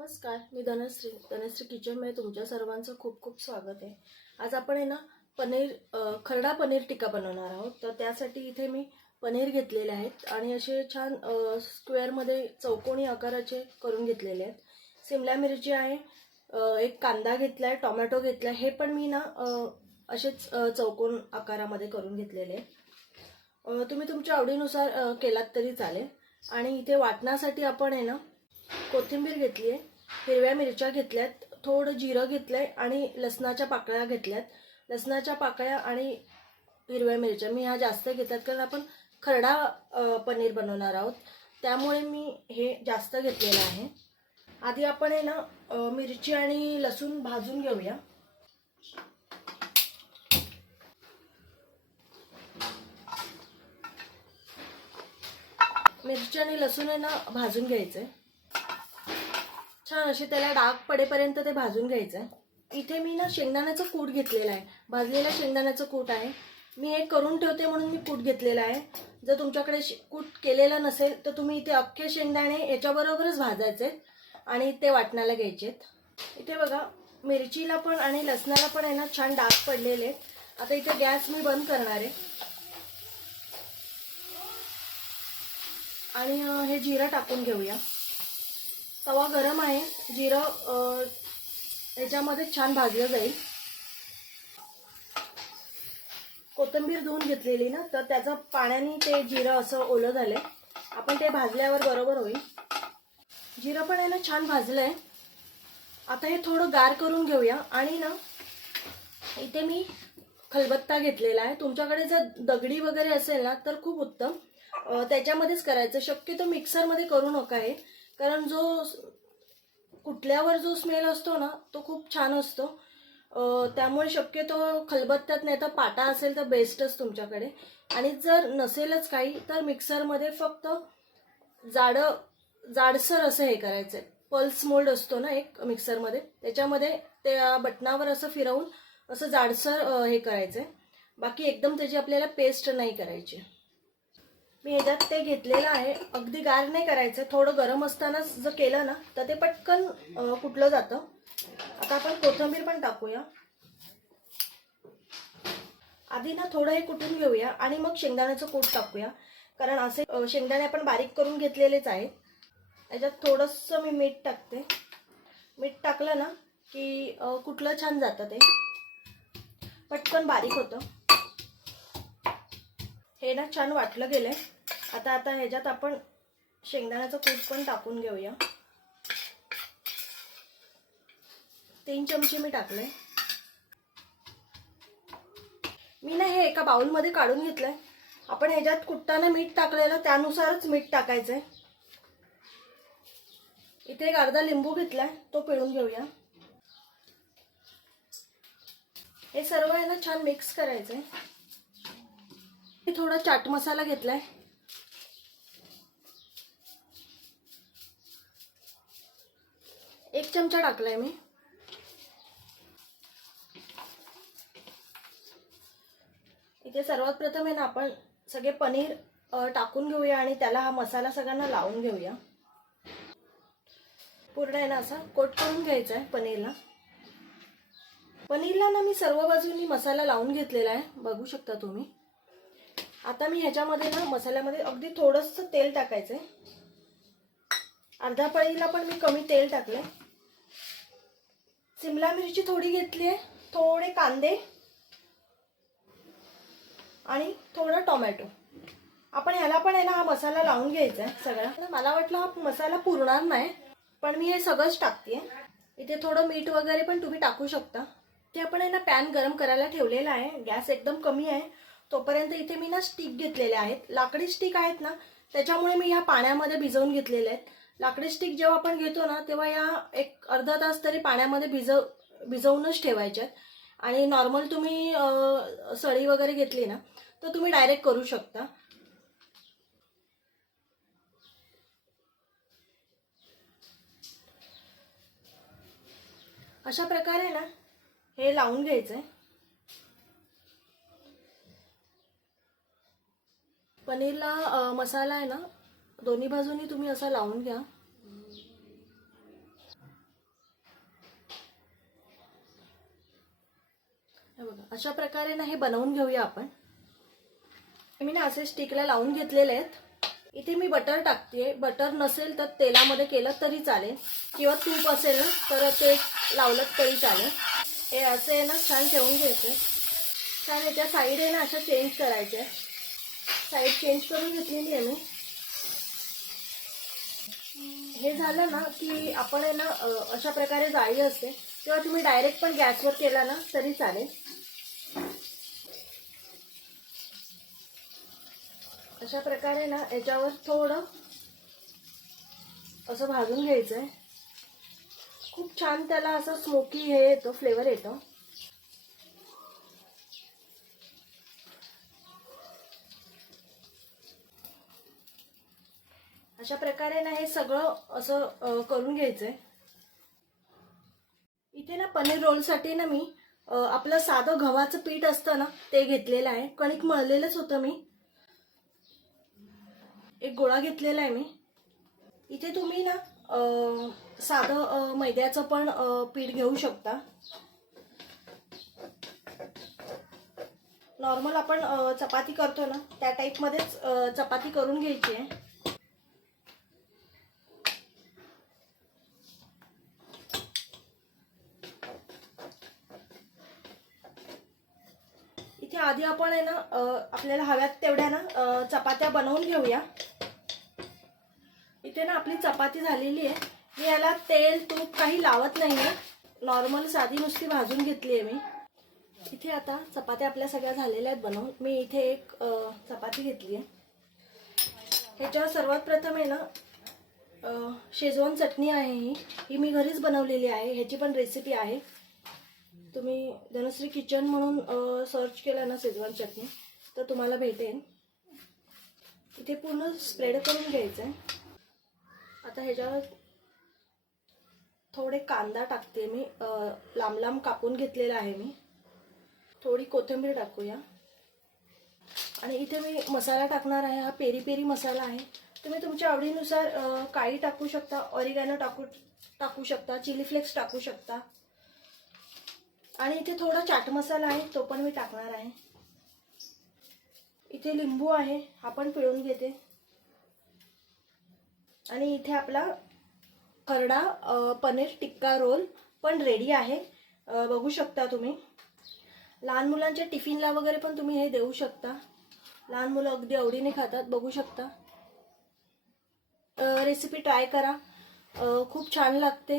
नमस्कार मी धनश्री धनश्री किचनमध्ये तुमच्या सर्वांचं खूप खूप स्वागत आहे. आज आपण आहे ना पनीर खरडा पनीर टिक्का बनवणार आहोत. तर त्यासाठी इथे मी पनीर घेतलेले आहेत आणि असे छान स्क्वेअरमध्ये चौकोनी आकाराचे करून घेतलेले आहेत. सिमला मिरची आहे एक कांदा घेतला आहे टोमॅटो घेतला आहे हे पण मी ना असेच चौकोन आकारामध्ये करून घेतलेले आहेत. तुम्ही तुमच्या आवडीनुसार केलात तरी चालेल. आणि इथे वाटण्यासाठी आपण आहे ना कोथिंबीर घेतली आहे. हिरव्या मिरच्या घेतल्यात थोडं जिरं घेतलंय आणि लसणाच्या पाकळ्या घेतल्यात. लसणाच्या पाकळ्या आणि हिरव्या मिरच्या मी ह्या जास्त घेतल्यात कारण आपण खरडा पनीर बनवणार आहोत. त्यामुळे मी हे जास्त घेतलेलं आहे. आधी आपण आहे ना मिरची आणि लसूण भाजून घेऊया. मिरची आणि लसूण आहे ना भाजून घ्यायचंय. छान असे त्याला डाग पडेपर्यंत ते भाजून घ्यायचं आहे इथे मी ना शेंगदाण्याचं कूट घेतलेलं आहे. भाजलेलं शेंगदाण्याचं कूट आहे. मी हे करून ठेवते म्हणून मी कूट घेतलेलं आहे. जर तुमच्याकडे कूट केलेलं नसेल तर तुम्ही इथे अख्खे शेंगदाणे याच्याबरोबरच भाजायचे आणि ते वाटणाला घ्यायचेत. इथे बघा मिरचीला पण आणि लसणाला पण आहे ना छान डाग पडलेले आहेत. आता इथे गॅस मी बंद करणार आहे. आणि हे जिरं टाकून घेऊया. तवा गरम आहे. जिरं याच्यामध्ये छान भाजलं जाईल. कोथिंबीर धुवून घेतलेली ना तर त्याचं पाण्याने ते जिरं असं ओलं झालंय. आपण ते भाजल्यावर बरोबर होईल. जिरं पण आहे ना छान भाजलंय. आता हे थोडं गार करून घेऊया. आणि ना इथे मी खलबत्ता घेतलेला आहे. तुमच्याकडे जर दगडी वगैरे असेल ना तर खूप उत्तम. त्याच्यामध्येच करायचं. शक्यतो मिक्सरमध्ये करू नका हे. कारण जो कुठल्यावर जो स्मेल असतो ना तो खूप छान असतो. त्यामुळे शक्यतो खलबत्त्यात नाही तर पाटा असेल तर बेस्टच तुमच्याकडे. आणि जर नसेलच काही तर मिक्सरमध्ये फक्त जाडं जाडसर असं हे करायचं आहे पल्स मोल्ड असतो ना एक मिक्सरमध्ये त्याच्यामध्ये त्या बटनावर असं फिरवून असं जाडसर हे करायचं आहे बाकी एकदम त्याची आपल्याला पेस्ट नाही करायची. मी ह्याच्यात ते घेतलेलं आहे. अगदी गार नाही करायचं. थोडं गरम असतानाच जर केलं ना तर ते पटकन कुठलं कुटलं जातं. आता आपण कोथिंबीर पण टाकूया. आधी ना थोडं हे कुटून घेऊया आणि मग शेंगदाण्याचं कूट टाकूया. कारण असे शेंगदाणे आपण बारीक करून घेतलेलेच आहेत. याच्यात थोडंसं मी मीठ टाकते. मीठ टाकलं ना की कुठलं छान जातं ते. पटकन बारीक होतं. हे ना छान वाटलं गेलंय. आता आता ह्याच्यात आपण शेंगदाण्याचं कूट पण टाकून घेऊया. तीन चमचे मी टाकले मी ना हे एका बाउलमध्ये काढून घेतलंय. आपण ह्याच्यात कुटताना मीठ टाकलेलं त्यानुसारच मीठ टाकायचंय. इथे एक अर्धा लिंबू घेतलाय तो पिळून घेऊया. हे सर्व आहे ना छान मिक्स करायचंय. मी थोडा चाट मसाला घेतलाय. एक चमचा टाकलाय मी. इथे सर्वात प्रथम आहे ना आपण सगळे पनीर टाकून घेऊया आणि त्याला हा मसाला सगळ्यांना लावून घेऊया. पूर्ण आहे ना असा कोट करून घ्यायचा आहे पनीरला. पनीरला ना मी सर्व बाजूनी मसाला लावून घेतलेला आहे. बघू शकता तुम्ही. आता मी ह्याच्यामध्ये ना मसाल्यामध्ये अगदी थोडंसं तेल टाकायचं आहे अर्धा पळीला पण मी कमी तेल टाकलं सिमला मिरची थोडी घेतली आहे थोडे कांदे आणि थोडं टोमॅटो. आपण ह्याला पण आहे ना हा मसाला लावून घ्यायचा आहे सगळा. मला वाटलं हा मसाला पुरणार नाही पण मी हे सगळंच टाकते. इथे थोडं मीठ वगैरे पण तुम्ही टाकू शकता. ते आपण आहे ना पॅन गरम करायला ठेवलेला आहे. गॅस एकदम कमी आहे. तोपर्यंत इथे मी ना स्टिक घेतलेले आहेत. लाकडी स्टिक आहेत ना त्याच्यामुळे मी ह्या पाण्यामध्ये भिजवून घेतलेले आहेत. लाकडी स्टिक जेव्हा आपण घेतो ना तेव्हा या एक अर्धा तास तरी पाण्यामध्ये भिजव भिजवूनच ठेवायच्यात आणि नॉर्मल तुम्ही सळी वगैरे घेतली ना तर तुम्ही डायरेक्ट करू शकता. अशा प्रकारे ना हे लावून घ्यायचं आहे पनीरला मसाला आहे ना दोन्ही बाजूनी तुम्ही असा लावून घ्या. बघा अशा प्रकारे ना हे बनवून घेऊया आपण. मी ना असे स्टिकला लावून घेतलेले आहेत. इथे मी बटर टाकते बटर नसेल तर तेलामध्ये केलं तरी चालेल. किंवा तूप असेल ना तर ते लावलं तरी चालेल. हे असे ना छान ठेवून घ्यायचे. छान याच्या साईड आहे ना अशा चेंज करायचे साईड चेंज करून घेतलेली आहे मी. हे झालं ना की आपण आहे ना अशा प्रकारे जाळी असते. किंवा तुम्ही डायरेक्ट पण गॅसवर केला ना तरी चालेल. अशा प्रकारे ना याच्यावर थोडं असं भाजून घ्यायचं आहे खूप छान त्याला असं स्मोकी हे येतं फ्लेवर येतं. अशा प्रकारे ना हे सगळं असं करून घ्यायचं आहे इथे ना पनीर रोलसाठी ना मी आपलं साधं गव्हाचं पीठ असतं ना ते घेतलेलं आहे. कणिक मळलेलंच होतं मी. एक गोळा घेतलेला आहे मी. इथे तुम्ही ना साधं मैद्याचं पण पीठ घेऊ शकता. नॉर्मल आपण चपाती करतो ना त्या टाईपमध्येच चपाती करून घ्यायची आहे. इथे आधी आपण आहे ना आपल्याला हव्यात तेवढ्या ना चपात्या बनवून घेऊया. इथे ना आपली चपाती झालेली आहे. मी याला तेल तूप काही लावत नाही आहे नॉर्मल साधी नुसती भाजून घेतली आहे मी. इथे आता चपात्या आपल्या सगळ्या झालेल्या आहेत बनवून. मी इथे एक चपाती घेतली आहे. ह्याच्यावर सर्वात प्रथम आहे ना शेजवान चटणी आहे ही. ही मी घरीच बनवलेली आहे. ह्याची पण रेसिपी आहे. तुम्ही धनश्री किचन म्हणून सर्च केलं ना शेजवान चटणी तर तुम्हाला भेटेल इथे पूर्ण स्प्रेड करून घ्यायचं आहे आता ह्याच्यावर थोडे कांदा टाकते मी. लांब लांब कापून घेतलेला आहे मी. थोडी कोथिंबीर टाकूया. आणि इथे मी मसाला टाकणार आहे. हा पेरी पेरी मसाला आहे. तुम्ही तुमच्या आवडीनुसार काळी टाकू शकता. ऑरिगॅनो टाकू टाकू शकता. चिली फ्लेक्स टाकू शकता. आणि इथे थोडा चाट मसाला आहे तो पण मी टाकणार आहे. इथे लिंबू आहे हा पण पिळून घेते. आणि इथे आपला खरडा पनीर टिक्का रोल पण रेडी आहे. बघू शकता तुम्ही. लहान मुलांच्या टिफिनला वगैरे पण तुम्ही हे देऊ शकता. लहान मुलं अगदी आवडीने खातात बघू शकता. रेसिपी ट्राय करा. खूप छान लागते.